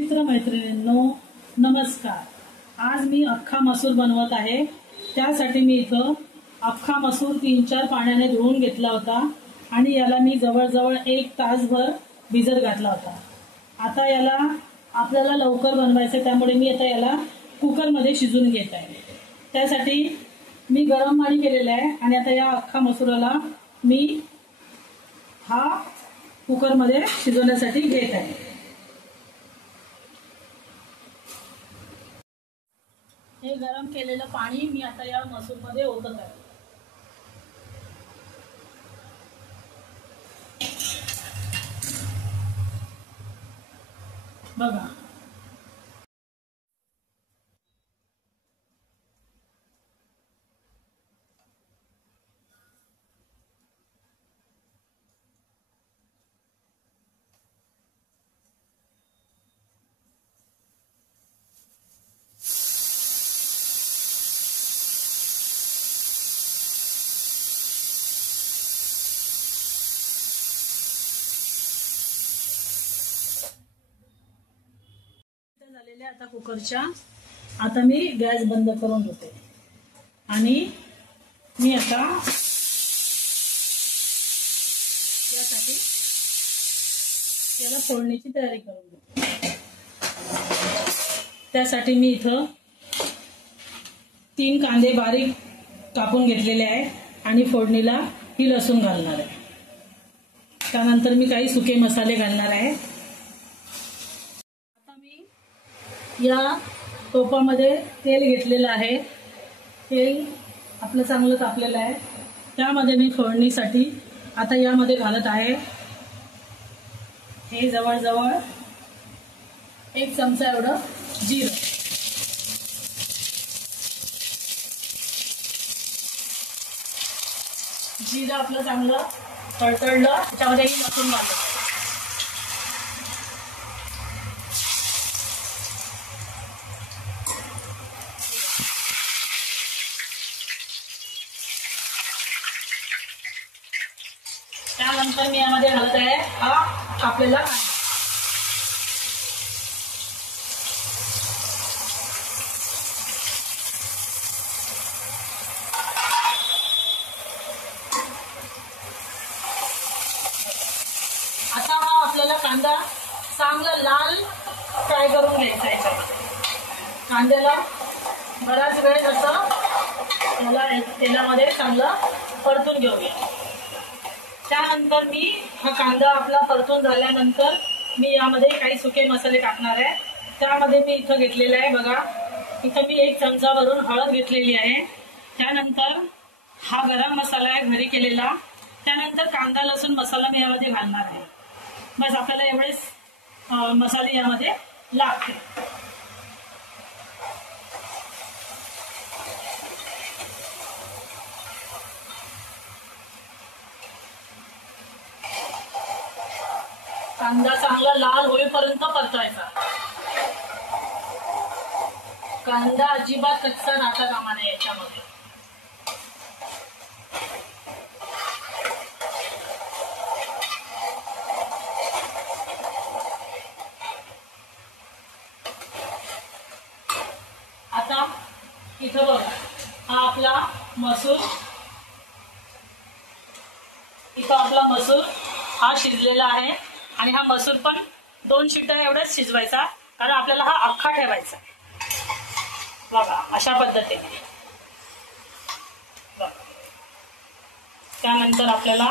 मित्रमैत्रिणींनो नमस्कार। आज मी अख्खा मसूर बनवत आहे। त्यासाठी मी इथं अख्खा मसूर 3-4 पाण्याने धुवून घेतला होता आणि याला मी जवळजवळ 1 तासभर भिजत घातला होता। आता याला आपल्याला लवकर बनवायचं त्यामुळे मी आता याला कुकर मध्ये शिजवून घेत आहे। त्यासाठी मी गरम पाणी केलेलं आहे आणि आता या अख्खा मसुराला मी हा कुकर मध्ये शिजवण्यासाठी घेत आहे। हे गरम केलेलं पाणी मी आता या मसूर मध्ये ओतत आहे। बघा झालेले आता कुकरच्या आता मी गॅस बंद करून घेते आणि मी आता यासाठी याला फोडणीची तयारी करून घेते। त्यासाठी मी इथं 3 कांदे बारीक कापून घेतलेले आहे आणि फोडणीला ही लसूण घालणार आहे। त्यानंतर मी काही सुके मसाले घालणार आहे। या टोपामध्ये तेल घेतलेलं आहे। तेल आपलं चांगलं तापलेलं आहे। त्यामध्ये मी फोडणीसाठी आता यामध्ये घालत आहे हे जवळजवळ 1 चमचा एवढं जिरं। जिरं आपलं चांगलं तडतडलं त्याच्यामध्ये ही लसूण घालतो। त्यानंतर मी यामध्ये घालत आहे हा कापलेला कांदा। आता हा आपल्याला कांदा चांगला लाल फ्राय करून घ्यायचा आहे। कांद्याला बराच वेळ असं तेलामध्ये चांगलं परतून घेऊया। त्यानंतर मी हा कांदा आपला परतून झाल्यानंतर मी यामध्ये काही सुके मसाले टाकणार आहे। त्यामध्ये मी इथं घेतलेलं आहे बघा, इथं मी 1 चमचा भरून हळद घेतलेली आहे। त्यानंतर हा गरम मसाला आहे घरी केलेला। त्यानंतर कांदा लसूण मसाला मी यामध्ये घालणार आहे। बस आपल्याला एवढेच मसाले यामध्ये लागते। कांदा चांगला लाल होईपर्यंत परतायचा। कांदा अजिबात कच्चा राहता कामा नये याच्यामध्ये। आता इथं बघा हा आपला मसूर, इथं आपला मसूर हा शिजलेला आहे आणि हा मसूर पण 2 शिट्ट्या एवढाच शिजवायचा कारण आपल्याला हा अख्खा ठेवायचा। बघा अशा पद्धतीने बघा। त्यानंतर आपल्याला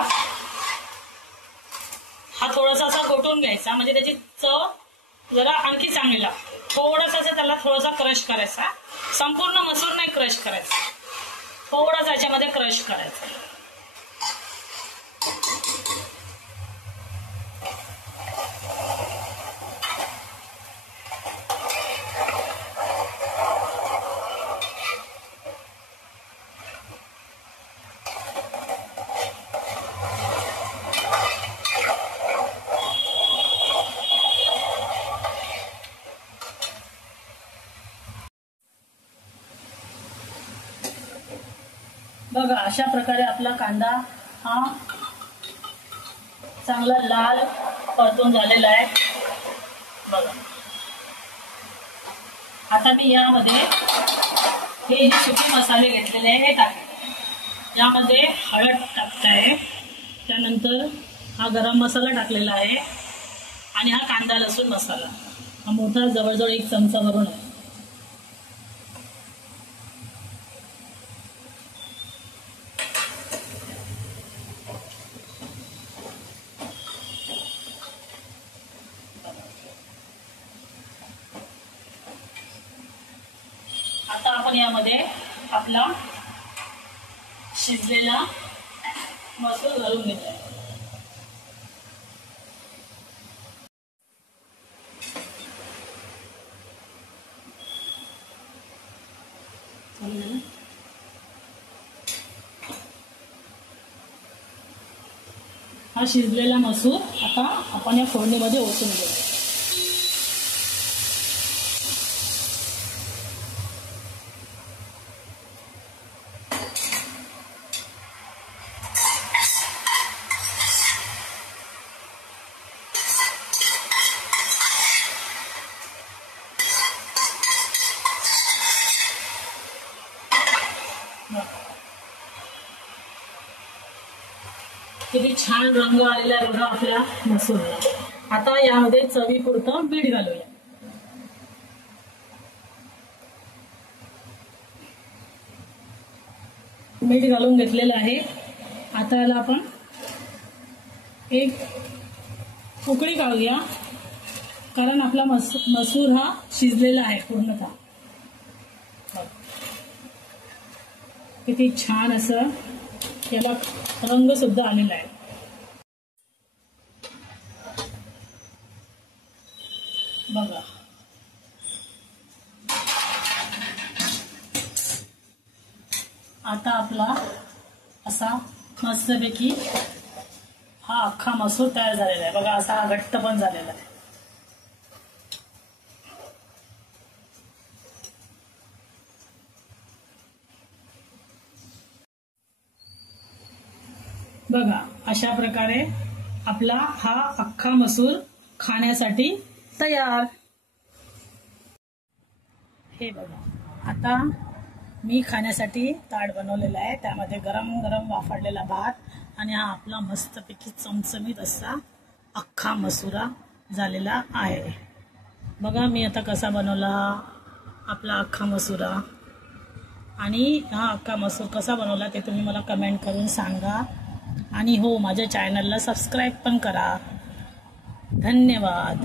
हा थोडासा असा कोटून घ्यायचा म्हणजे त्याची चव जरा आणखी चांगली लागते। थोडासा त्याला थोडासा क्रश करायचा, संपूर्ण मसूर नाही क्रश करायचा, थोडासा याच्यामध्ये क्रश करायचा। बघा अशा प्रकारे आपला कांदा हा चांगला लाल परतून झालेला आहे बघा। आता मी यामध्ये हे जे सुके मसाले घेतलेले आहे हे टाकते. यामध्ये हळद टाकताय, त्यानंतर हा गरम मसाला टाकलेला आहे आणि हा कांदा लसूण मसाला हा मोठा जवळजवळ 1 चमचा भरून आहे. आता आपण यामध्ये आपला शिजलेला मसूर घालून घेतोय. हा शिजलेला मसूर आता आपण या फोडणीमध्ये ओतून घेऊ. किती छान रंग आलेला आहे बघा आपल्या मसूरला. आता यामध्ये चवीपुरतं मीठ घालूया. मीठ घालून घेतलेलं आहे. आता याला आपण एक उकळी काढूया, कारण आपला मसूर हा शिजलेला आहे पूर्णतः. किती छान असं याला रंग सुद्धा आलेला आहे. बघा आता आपला असा मस्तपैकी हा अख्खा मसूर तयार झालेला आहे. बघा असा हा घट्ट पण झालेला आहे. बघा अशा प्रकारे आपला हा अख्खा मसूर खाण्यासाठी तयार. हे बघा आता मी खाण्यासाठी ताट बनवलेलं आहे. त्यामध्ये गरम गरम वाफाळलेला भात आणि हा आपला मस्तपैकी चमचमीत असा अख्खा मसुरा झालेला आहे. बघा मी आता कसा बनवला आपला अख्खा मसुरा, आणि हा अख्खा मसूर कसा बनवला ते तुम्ही मला कमेंट करून सांगा. आणि हो, माझ्या चॅनलला सबस्क्राईब पण करा. धन्यवाद.